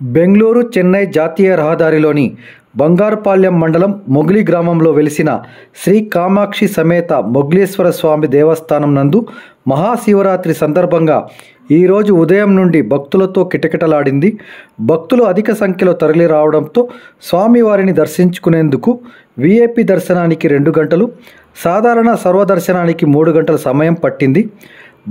బెంగళూరు చెన్నై జాతీయ రహదారిలోని బంగారుపాలెం మండలం మొగిలి గ్రామంలో వెలిసిన శ్రీ కామాక్షి సమేత మొగిలీశ్వర స్వామి దేవస్థానం నందు మహాశివరాత్రి సందర్భంగా ఈరోజు ఉదయం నుండి భక్తులతో కిటకిటలాడింది. భక్తులు అధిక సంఖ్యలో తరలి రావడంతో స్వామివారిని దర్శించుకునేందుకు వీఐపీ దర్శనానికి 2 గంటలు, సాధారణ సర్వదర్శనానికి 3 గంటల సమయం పట్టింది.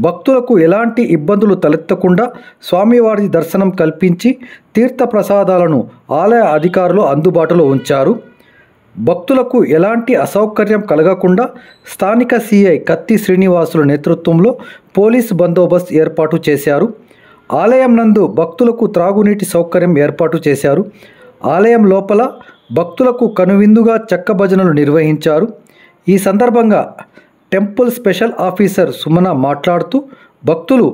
భక్తులకు ఎలాంటి ఇబ్బందులు తలెత్తకుండా స్వామివారి దర్శనం కల్పించి తీర్థ ప్రసాదాలను ఆలయ అధికారులు అందుబాటులో ఉంచారు. భక్తులకు ఎలాంటి అసౌకర్యం కలగకుండా స్థానిక సిఐ కత్తి శ్రీనివాసుల నేతృత్వంలో పోలీసు బందోబస్తు ఏర్పాటు చేశారు. ఆలయం నందు భక్తులకు త్రాగునీటి సౌకర్యం ఏర్పాటు చేశారు. ఆలయం లోపల భక్తులకు కనువిందుగా చెక్క భజనలు నిర్వహించారు. ఈ సందర్భంగా టెంపుల్ స్పెషల్ ఆఫీసర్ సుమన మాట్లాడుతూ భక్తులు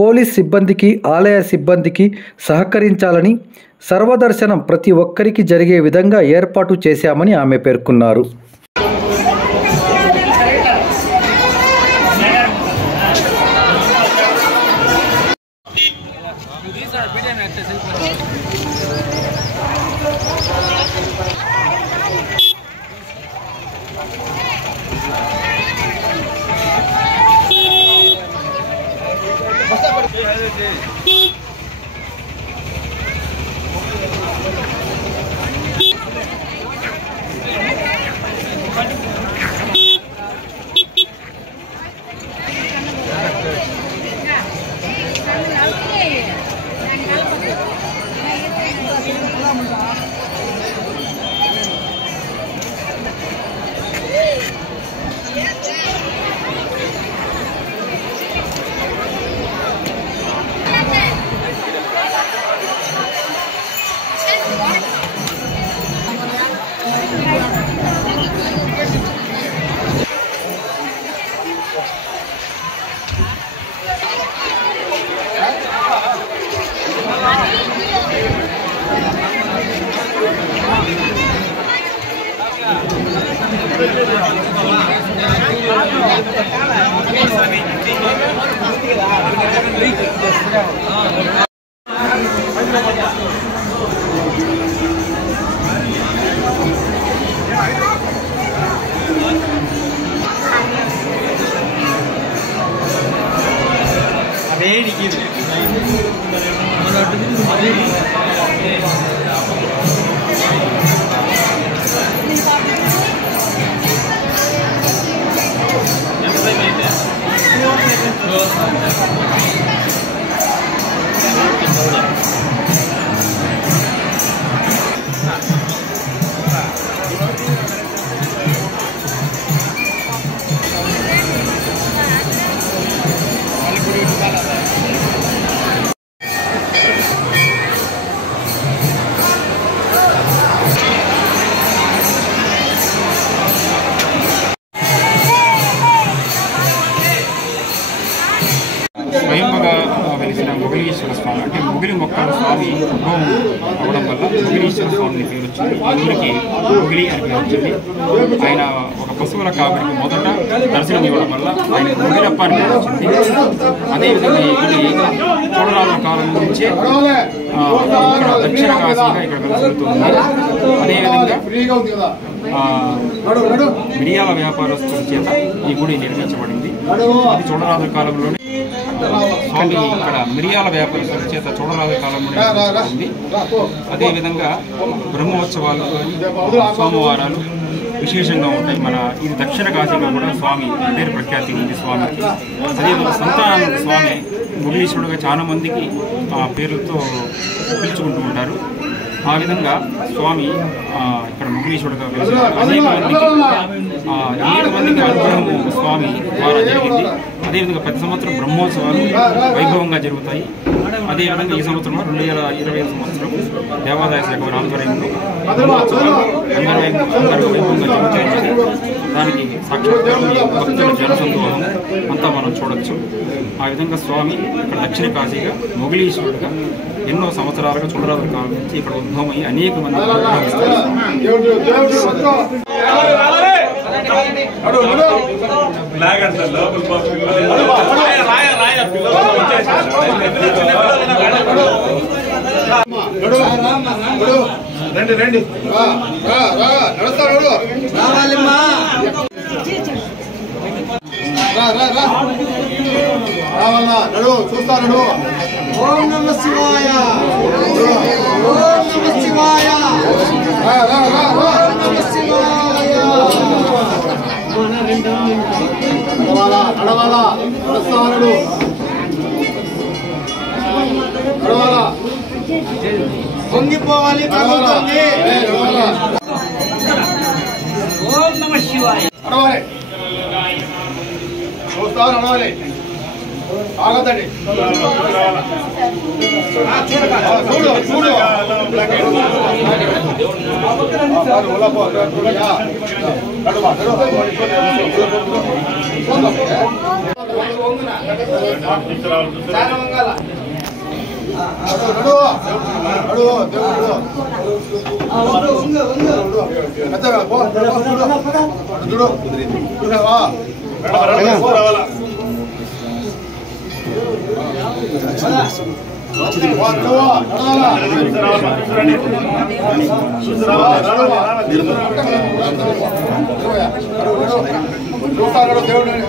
పోలీస్ సిబ్బందికి, ఆలయ సిబ్బందికి సహకరించాలని, సర్వదర్శనం ప్రతి ఒక్కరికి జరిగే విధంగా ఏర్పాటు చేశామని ఆమె పేర్కొన్నారు. స్వయంగా వెలిసిన మొగిలీశ్వర స్వామి అంటే మొగిలి మొక్కల స్వామి ఉద్భవం అవడం వల్ల మొగిలీశ్వర స్వామిని పేరు వచ్చింది. ఈ ఊరికి మొగిలి అని పేరు వచ్చింది. ఆయన ఒక పశువుల కాపరికి మొదట దర్శనం ఇవ్వడం వల్ల ఆయన మొగిలప్ప అని పేరు వచ్చింది. అదేవిధంగా ఈ గుడి చోళరాజుల కాలం నుంచే ఇక్కడ దక్షిణ కాశీగా ఇక్కడ వెలుస్తుంది. అదేవిధంగా మిరియాల వ్యాపారస్తుల చేత ఈ గుడి నిర్మించబడింది. అది చోళరాజుల కాలంలోనే స్వామి ఇక్కడ మిరియాల వ్యాపారస్తుల చేత చోళరాజుల కాలంలో నిర్మించబడింది. అదేవిధంగా బ్రహ్మోత్సవాలు సోమవారాలు విశేషంగా ఉంటాయి. ఇది దక్షిణ కాశీగా కూడా స్వామి పేరు ప్రఖ్యాతి ఉంది స్వామికి. అదేవిధంగా సంతాన స్వామి మొగిలీశ్వరుడుగా చాలా మందికి పేర్లతో పిలుచుకుంటూ ఉంటారు. ఆ విధంగా స్వామి ఇక్కడ మొగిలీశ్వరుడుగా అనేక మందికి అనుగ్రహం స్వామి ద్వారా జరిగింది. అదేవిధంగా ప్రతి సంవత్సరం బ్రహ్మోత్సవాలు వైభవంగా జరుగుతాయి. అదేవిధంగా ఈ సంవత్సరంలో 2025 సంవత్సరం దేవాదాయ శాఖ వారి ఆధ్వర్యంలో బ్రహ్మోత్సవాలు అందరూ వైభవంగా జరుగుతాయని దానికి సాక్షాత్కారం భక్తుల జనసందోహం అంతా మనం చూడొచ్చు. ఆ విధంగా స్వామి ఇక్కడ దక్షిణ కాశీగా మొగిలీశ్వరుడుగా ఎన్నో సంవత్సరాలుగా చోళరాజుల కాలం నుంచి ఇక్కడ ఉద్భవమై అనేక మంది రండి రండి నడుస్తాడు రావాలిమ్మా రావాలా నడు చూస్తాను ఓం నమ శివాయ ఓం నమ శివాయ ఓం నమ శివాయ నడవాలా నడుస్తాను నడవాలా పొంగిపోవాలి ఓం నమ శివాయ నడవాలి చూస్తాను నడవాలి ఆగదండి చూడు చూడు దేవుడు